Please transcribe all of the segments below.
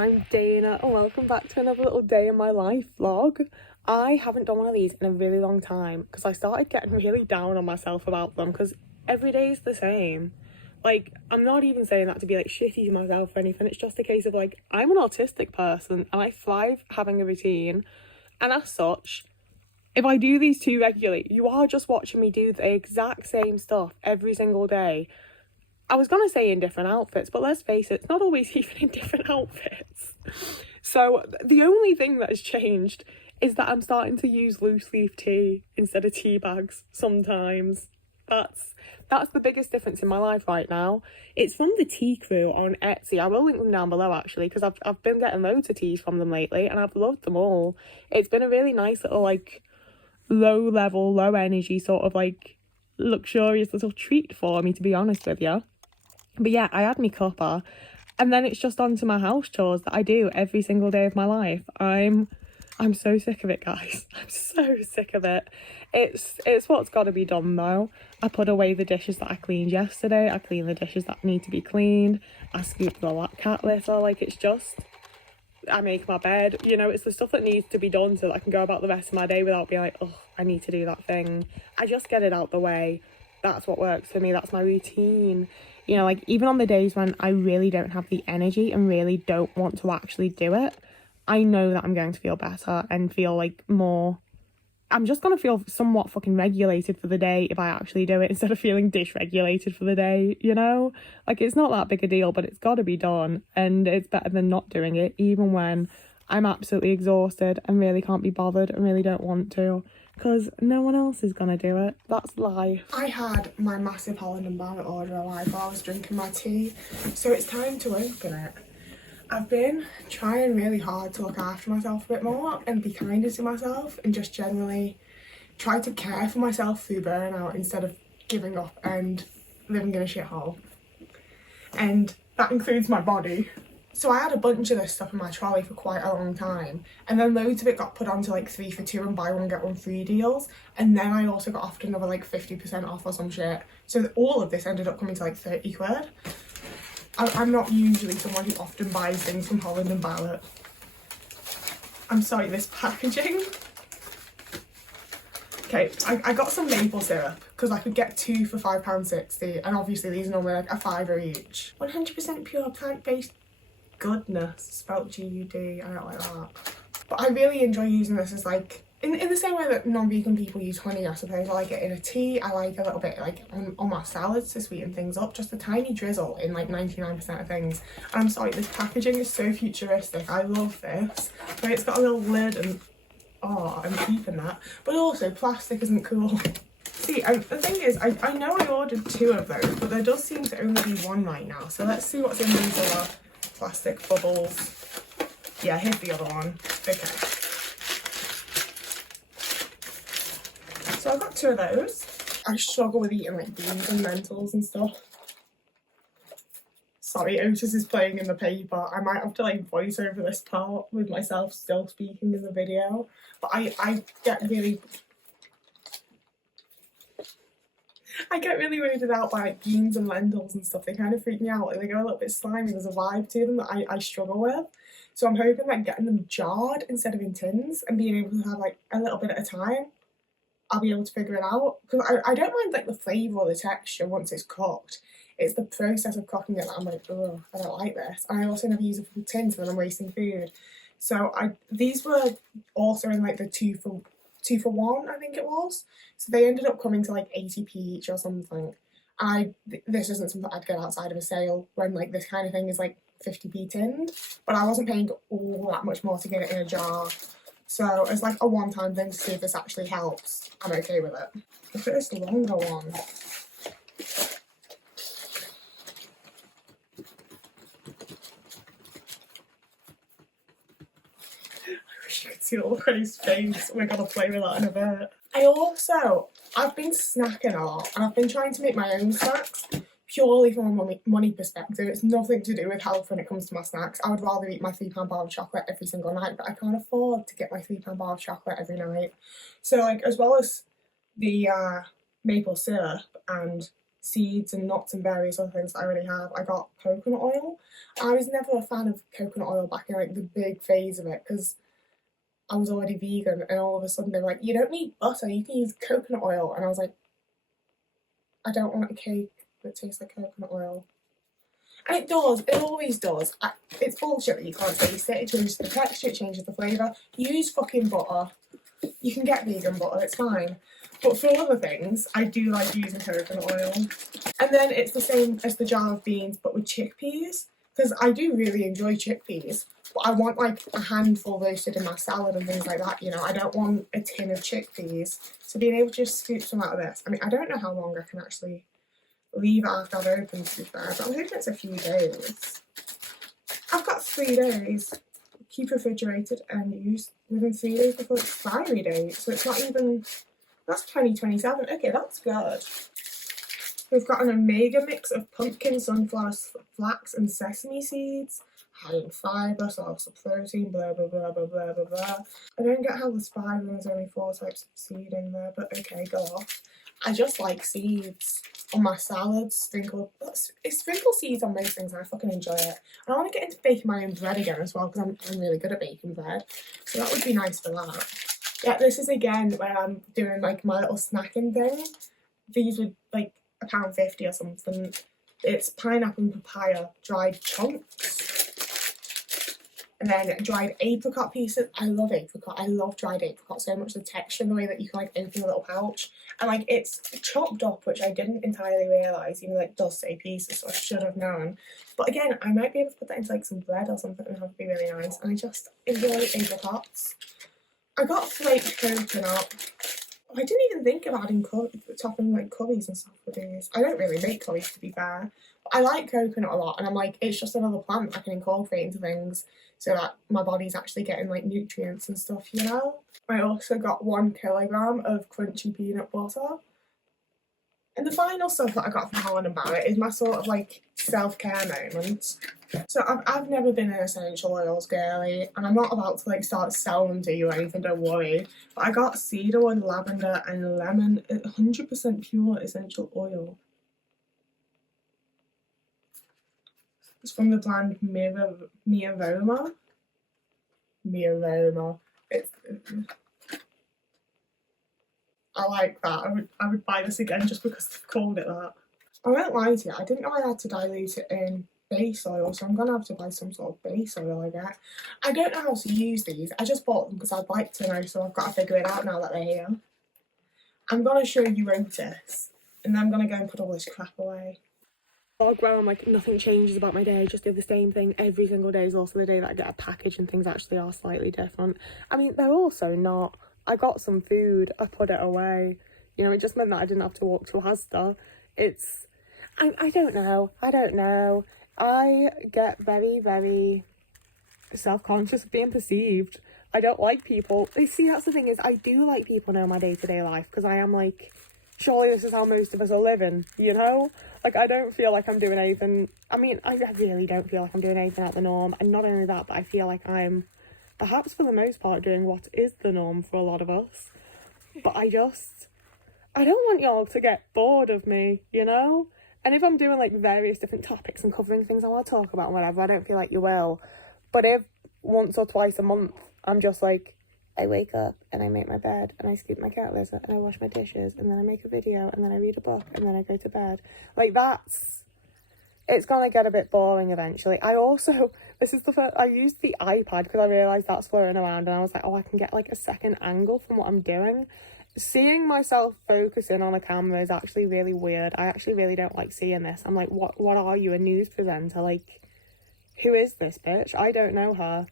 I'm Dana and welcome back to another little day in my life vlog. I haven't done one of these in a really long time because I started getting really down on myself about them because every day is the same. Like, I'm not even saying that to be like shitty to myself or anything, it's just a case of like, I'm an autistic person and I thrive having a routine, and as such, if I do these too regularly, you are just watching me do the exact same stuff every single day. I was going to say in different outfits, but let's face it, it's not always even in different outfits. So the only thing that has changed is that I'm starting to use loose leaf tea instead of tea bags sometimes. That's the biggest difference in my life right now. It's from the Tea Crew on Etsy. I will link them down below actually, because I've been getting loads of teas from them lately and I've loved them all. It's been a really nice little like low level, low energy sort of like luxurious little treat for me, to be honest with you. But yeah, I had my cuppa, and then it's just on to my house chores that I do every single day of my life. I'm so sick of it, guys. I'm so sick of it. It's what's got to be done though. I put away the dishes that I cleaned yesterday. I clean the dishes that need to be cleaned. I scoop the cat litter. Like, it's just, I make my bed. You know, it's the stuff that needs to be done so that I can go about the rest of my day without being like, oh, I need to do that thing. I just get it out the way. That's what works for me. That's my routine. You know, like, even on the days when I really don't have the energy and really don't want to actually do it, I know that I'm going to feel better and feel like more, I'm just going to feel somewhat fucking regulated for the day if I actually do it instead of feeling dysregulated for the day, you know? Like, it's not that big a deal, but it's got to be done, and it's better than not doing it, even when I'm absolutely exhausted and really can't be bothered and really don't want to, because no one else is gonna do it. That's life. I had my massive Holland and Barrett order arrive while I was drinking my tea, so it's time to open it. I've been trying really hard to look after myself a bit more and be kinder to myself and just generally try to care for myself through burnout instead of giving up and living in a shithole. And that includes my body. So I had a bunch of this stuff in my trolley for quite a long time, and then loads of it got put onto like 3 for 2 and buy one get one free deals, and then I also got offered another like 50% off or some shit. So all of this ended up coming to like 30 quid. I'm not usually someone who often buys things from Holland and Barrett. I'm sorry, this packaging. Okay, I got some maple syrup because I could get 2 for £5.60, and obviously these are normally like a fiver each. 100% pure plant-based goodness, spelled G-U-D, I don't like that. But I really enjoy using this as like, in the same way that non-vegan people use honey, I suppose. I like it in a tea, I like a little bit like on my salads to sweeten things up, just a tiny drizzle in like 99% of things. And I'm sorry, this packaging is so futuristic, I love this. But it's got a little lid and, oh, I'm keeping that. But also, plastic isn't cool. See, the thing is, I know I ordered 2 of those, but there does seem to only be 1 right now. So let's see what's in these other plastic bubbles. Yeah, here's the other one. Okay. So I've got 2 of those. I struggle with eating like beans and lentils and stuff. Sorry, Otis is playing in the paper. I might have to like voice over this part with myself still speaking in the video. But I get really weirded out by like beans and lentils and stuff. They kind of freak me out. Like, they go a little bit slimy. There's a vibe to them that I struggle with. So I'm hoping like getting them jarred instead of in tins and being able to have like a little bit at a time, I'll be able to figure it out. Because I don't mind like the flavour or the texture once it's cooked. It's the process of cooking it that I'm like, oh, I don't like this. And I also never use a full tin, so then I'm wasting food. So these were also in like the 2 for 1, I think it was. So they ended up coming to like 80p each or something. This isn't something I'd get outside of a sale when like this kind of thing is like 50p tinned, but I wasn't paying all that much more to get it in a jar. So it's like a one-time thing to see if this actually helps. I'm okay with it. Look at this longer one. I wish you could see the look on his face. We're gonna play with that in a bit. I've been snacking a lot, and I've been trying to make my own snacks purely from a money perspective. It's nothing to do with health when it comes to my snacks. I would rather eat my £3 bar of chocolate every single night, but I can't afford to get my £3 bar of chocolate every night. So like, as well as the maple syrup and seeds and nuts and various other things that I already have. I got coconut oil. I was never a fan of coconut oil back in like the big phase of it because I was already vegan, and all of a sudden they were like, you don't need butter, you can use coconut oil. And I was like, I don't want a cake that tastes like coconut oil. And it does, it always does. It's bullshit that you can't taste it. It changes the texture, it changes the flavour. Use fucking butter. You can get vegan butter, it's fine. But for other things, I do like using coconut oil. And then it's the same as the jar of beans, but with chickpeas. Because I do really enjoy chickpeas. But I want like a handful roasted in my salad and things like that, you know. I don't want a tin of chickpeas. So being able to just scoop some out of this. I mean, I don't know how long I can actually leave it after I've opened, to be fair, but I'm hoping it's a few days. I've got 3 days. Keep refrigerated and use within 3 days before expiry date. So it's not even, that's 2027. Okay, that's good. We've got an omega mix of pumpkin, sunflower, flax and sesame seeds. High in fibre, source of protein, blah blah blah blah blah blah blah. I don't get how there's 5 and there's only 4 types of seed in there, but okay, go off. I just like seeds on my salads, sprinkle seeds on most things and I fucking enjoy it. And I want to get into baking my own bread again as well because I'm really good at baking bread. So that would be nice for that. Yeah, this is again where I'm doing like my little snacking thing. These were like £1.50 or something. It's pineapple and papaya dried chunks. And then dried apricot pieces. I love apricot. I love dried apricot so much. The texture and the way that you can like open a little pouch. And like it's chopped up, which I didn't entirely realise, even though it does say pieces, so I should have known. But again, I might be able to put that into like some bread or something and have it be really nice. And I just enjoy apricots. I got flaked coconut. I didn't even think of adding topping like curries and stuff with these. I don't really make curries, to be fair. But I like coconut a lot, and I'm like, it's just another plant I can incorporate into things so that my body's actually getting like nutrients and stuff, you know? I also got 1 kilogram of crunchy peanut butter. And the final stuff that I got from Holland and Barrett is my sort of like self-care moment. So I've never been an essential oils girly, and I'm not about to like start selling them to you or anything, don't worry. But I got cedarwood, lavender and lemon, 100% pure essential oil. It's from the brand Miaroma. I like that. I would buy this again just because they've called it that. I won't lie to you, I didn't know I had to dilute it in base oil, so I'm gonna have to buy some sort of base oil, I guess. I don't know how to use these. I just bought them because I'd like to know, so I've got to figure it out now that they're here. I'm gonna show you Otis, and then I'm gonna go and put all this crap away. Where I'm like, nothing changes about my day, I just do the same thing every single day is also the day that I get a package and things actually are slightly different. I mean, they're also not. I got some food, I put it away. You know, it just meant that I didn't have to walk to Asda. It's, I don't know. I get very, very self-conscious of being perceived. I don't like people. See, that's the thing is, I do like people know my day-to-day life because I am like, surely this is how most of us are living, you know? Like, I don't feel like I'm doing anything. I mean, I really don't feel like I'm doing anything out the norm. And not only that, but I feel like I'm, perhaps for the most part, doing what is the norm for a lot of us. But I don't want y'all to get bored of me, you know? And if I'm doing, like, various different topics and covering things I want to talk about and whatever, I don't feel like you will. But if once or twice a month, I'm just like, I wake up and I make my bed and I scoop my cat litter and I wash my dishes and then I make a video and then I read a book and then I go to bed. Like, it's gonna get a bit boring eventually. I used the iPad because I realised that's floating around and I was like, oh, I can get like a second angle from what I'm doing. Seeing myself focusing on a camera is actually really weird. I actually really don't like seeing this. I'm like, what are you, a news presenter? Like, who is this bitch? I don't know her.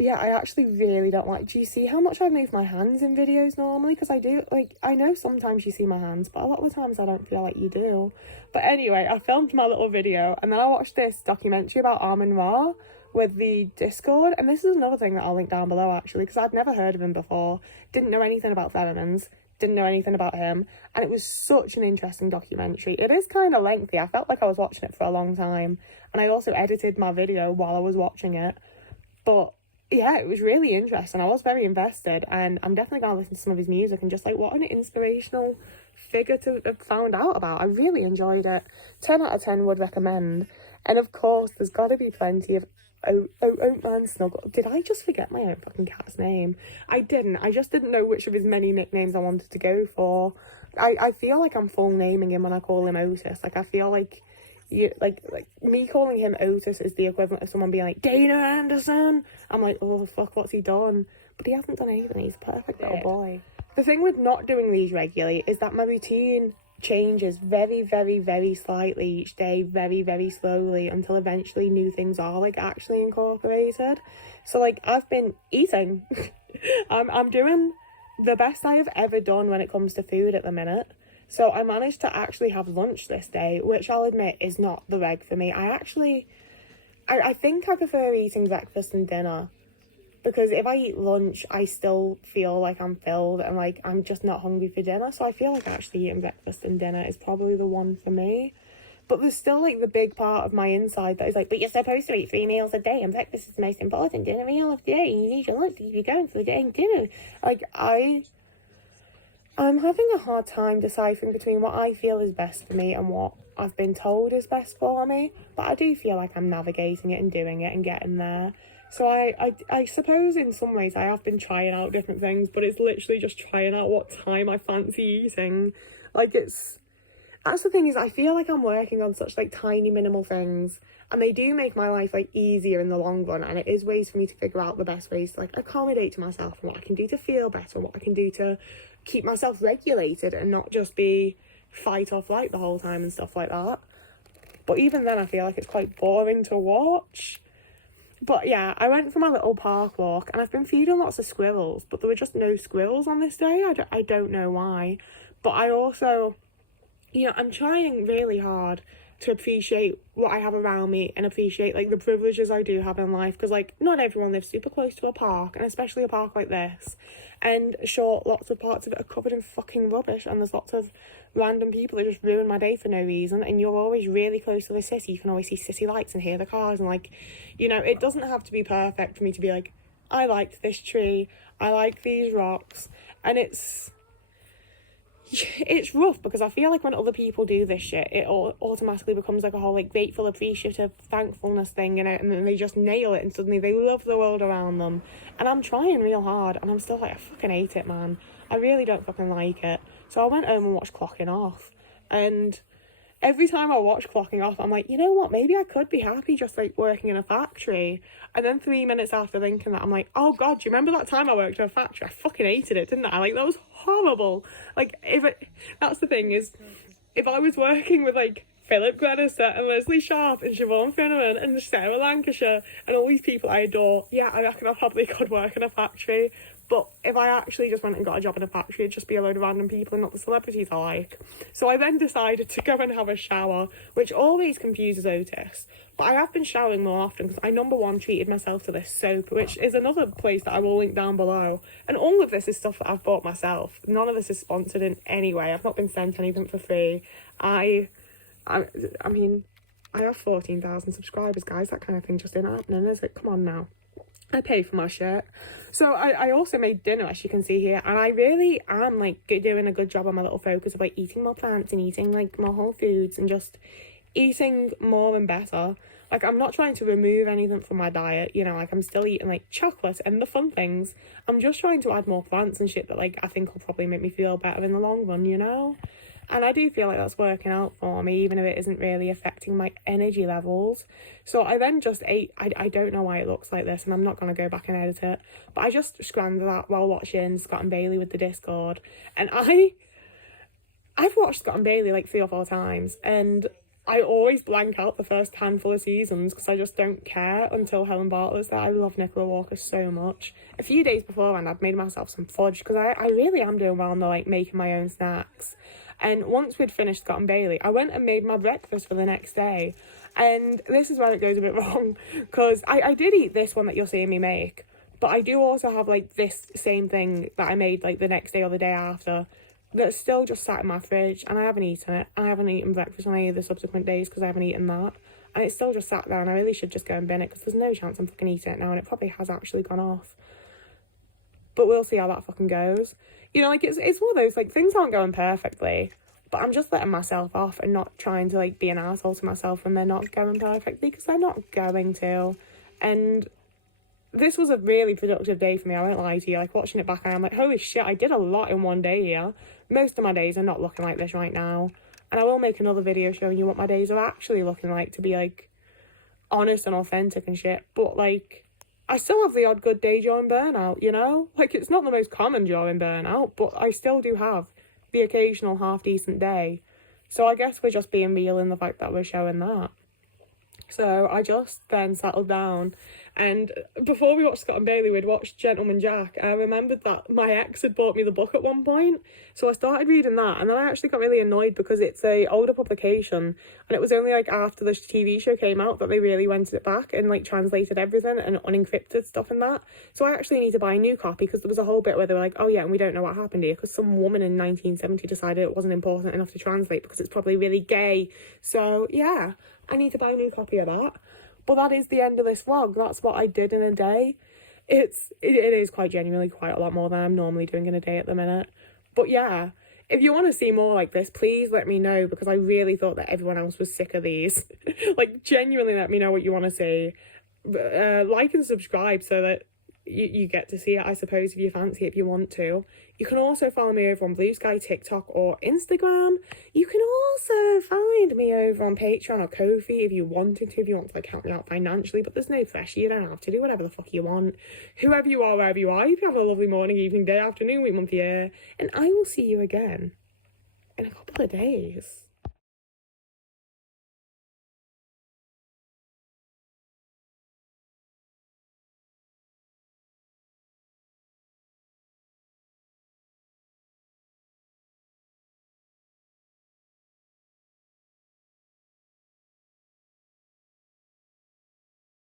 Yeah, I actually really don't like... Do you see how much I move my hands in videos normally? Because I do, like, I know sometimes you see my hands, but a lot of the times I don't feel like you do. But anyway, I filmed my little video, and then I watched this documentary about Amun-Ra with the Discord, and this is another thing that I'll link down below, actually, because I'd never heard of him before, didn't know anything about Feminines, didn't know anything about him, and it was such an interesting documentary. It is kind of lengthy. I felt like I was watching it for a long time, and I also edited my video while I was watching it, but yeah, it was really interesting. I was very invested, and I'm definitely going to listen to some of his music and just like, what an inspirational figure to have found out about. I really enjoyed it. 10 out of 10 would recommend. And of course, there's got to be plenty of Oatman Snuggle. Did I just forget my own fucking cat's name? I didn't. I just didn't know which of his many nicknames I wanted to go for. I feel like I'm full naming him when I call him Otis. Like, I feel like like me calling him Otis is the equivalent of someone being like, Dana Anderson. I'm like, oh fuck, what's he done? But he hasn't done anything. He's a perfect little boy. The thing with not doing these regularly is that my routine changes very, very, very slightly each day, very, very slowly, until eventually new things are like actually incorporated. So like, I've been eating. I'm doing the best I have ever done when it comes to food at the minute. So I managed to actually have lunch this day, which I'll admit is not the reg for me. I think I prefer eating breakfast and dinner, because if I eat lunch, I still feel like I'm filled and like I'm just not hungry for dinner. So I feel like actually eating breakfast and dinner is probably the one for me. But there's still like the big part of my inside that is like, but you're supposed to eat 3 meals a day and breakfast is the most important dinner meal of the day. You need your lunch to keep you going for the day and dinner. Like, I'm having a hard time deciphering between what I feel is best for me and what I've been told is best for me. But I do feel like I'm navigating it and doing it and getting there. So I suppose in some ways I have been trying out different things, but it's literally just trying out what time I fancy eating. Like, that's the thing, is I feel like I'm working on such like tiny minimal things, and they do make my life like easier in the long run, and it is ways for me to figure out the best ways to like accommodate to myself and what I can do to feel better and what I can do to keep myself regulated and not just be fight or flight the whole time and stuff like that. But even then I feel like it's quite boring to watch. But yeah, I went for my little park walk and I've been feeding lots of squirrels, but there were just no squirrels on this day. I don't know why. But I also, I'm trying really hard to appreciate what I have around me and appreciate like the privileges I do have in life, because like not everyone lives super close to a park, and especially a park like this. And sure, lots of parts of it are covered in fucking rubbish, and there's lots of random people that just ruin my day for no reason, and you're always really close to the city. You can always see city lights and hear the cars, and like, it doesn't have to be perfect for me to be like, I liked this tree, I like these rocks. And it's rough, because I feel like when other people do this shit, it automatically becomes like a whole like grateful, appreciative, thankfulness thing, and then they just nail it and suddenly they love the world around them. And I'm trying real hard and I'm still like, I fucking hate it, man. I really don't fucking like it. So I went home and watched Clocking Off, and every time I watch Clocking Off, I'm like, you know what, maybe I could be happy just like working in a factory. And then 3 minutes after thinking that, I'm like, oh god, do you remember that time I worked in a factory? I fucking hated it, didn't I? Like, that was horrible. Like, that's the thing, is if I was working with like Philip Glenister and Leslie Sharp and Siobhan Finneran and Sarah Lancashire and all these people I adore, yeah, I reckon I probably could work in a factory. But if I actually just went and got a job in a factory, it'd just be a load of random people and not the celebrities I like. So I then decided to go and have a shower, which always confuses Otis. But I have been showering more often because I, number one, treated myself to this soap, which is another place that I will link down below. And all of this is stuff that I've bought myself. None of this is sponsored in any way. I've not been sent anything for free. I mean, I have 14,000 subscribers, guys. That kind of thing just ain't happening, is it? Come on now. I pay for my shit. So I also made dinner, as you can see here, and I really am like doing a good job on my little focus of like eating more plants and eating like more whole foods and just eating more and better. Like, I'm not trying to remove anything from my diet, like I'm still eating like chocolate and the fun things. I'm just trying to add more plants and shit that like I think will probably make me feel better in the long run, And I do feel like that's working out for me, even if it isn't really affecting my energy levels. So I then just ate, I don't know why it looks like this, and I'm not going to go back and edit it, but I just scrambled that while watching Scott and Bailey with the Discord. And I've watched Scott and Bailey like 3 or 4 times, and I always blank out the first handful of seasons because I just don't care until Helen Bartlett's there. I love Nicola Walker so much. A few days beforehand, I'd made myself some fudge because I really am doing well on the like making my own snacks. And once we'd finished Scott and Bailey, I went and made my breakfast for the next day. And this is where it goes a bit wrong, because I did eat this one that you're seeing me make, but I do also have like this same thing that I made like the next day or the day after that's still just sat in my fridge, and I haven't eaten it. I haven't eaten breakfast on any of the subsequent days because I haven't eaten that. And it's still just sat there, and I really should just go and bin it because there's no chance I'm fucking eating it now, and it probably has actually gone off. but we'll see how that fucking goes. You know, like, it's one of those, like, things aren't going perfectly, but I'm just letting myself off and not trying to, like, be an asshole to myself when they're not going perfectly, because they're not going to. And this was a really productive day for me, I won't lie to you. Like, watching it back, I'm like, holy shit, I did a lot in one day here. Most of my days are not looking like this right now. And I will make another video showing you what my days are actually looking like, to be, like, honest and authentic and shit. But, like, I still have the odd good day during burnout, you know? Like, it's not the most common during burnout, but I still do have the occasional half-decent day. So I guess we're just being real in the fact that we're showing that. So I just then settled down, and before we watched Scott and Bailey, we'd watched Gentleman Jack. I remembered that my ex had bought me the book at one point, so I started reading that, and then I actually got really annoyed because it's a older publication, and it was only like after the TV show came out that they really went it back and like translated everything and unencrypted stuff and that. So I actually need to buy a new copy, because there was a whole bit where they were like, oh yeah, and we don't know what happened here because some woman in 1970 decided it wasn't important enough to translate because it's probably really gay. So yeah, I need to buy a new copy of that. But that is the end of this vlog. That's what I did in a day. It is quite genuinely quite a lot more than I'm normally doing in a day at the minute. But yeah, if you want to see more like this, please let me know, because I really thought that everyone else was sick of these. Like, genuinely let me know what you want to see. Like and subscribe so that you get to see it, I suppose, if you fancy it, if you want to. You can also follow me over on Blue Sky, TikTok or Instagram. You can also find me over on Patreon or Ko-fi if you wanted to, if you want to like help me out financially, but there's no pressure. You don't have to do whatever the fuck you want. Whoever you are, wherever you are, you have a lovely morning, evening, day, afternoon, week, month, year, and I will see you again in a couple of days.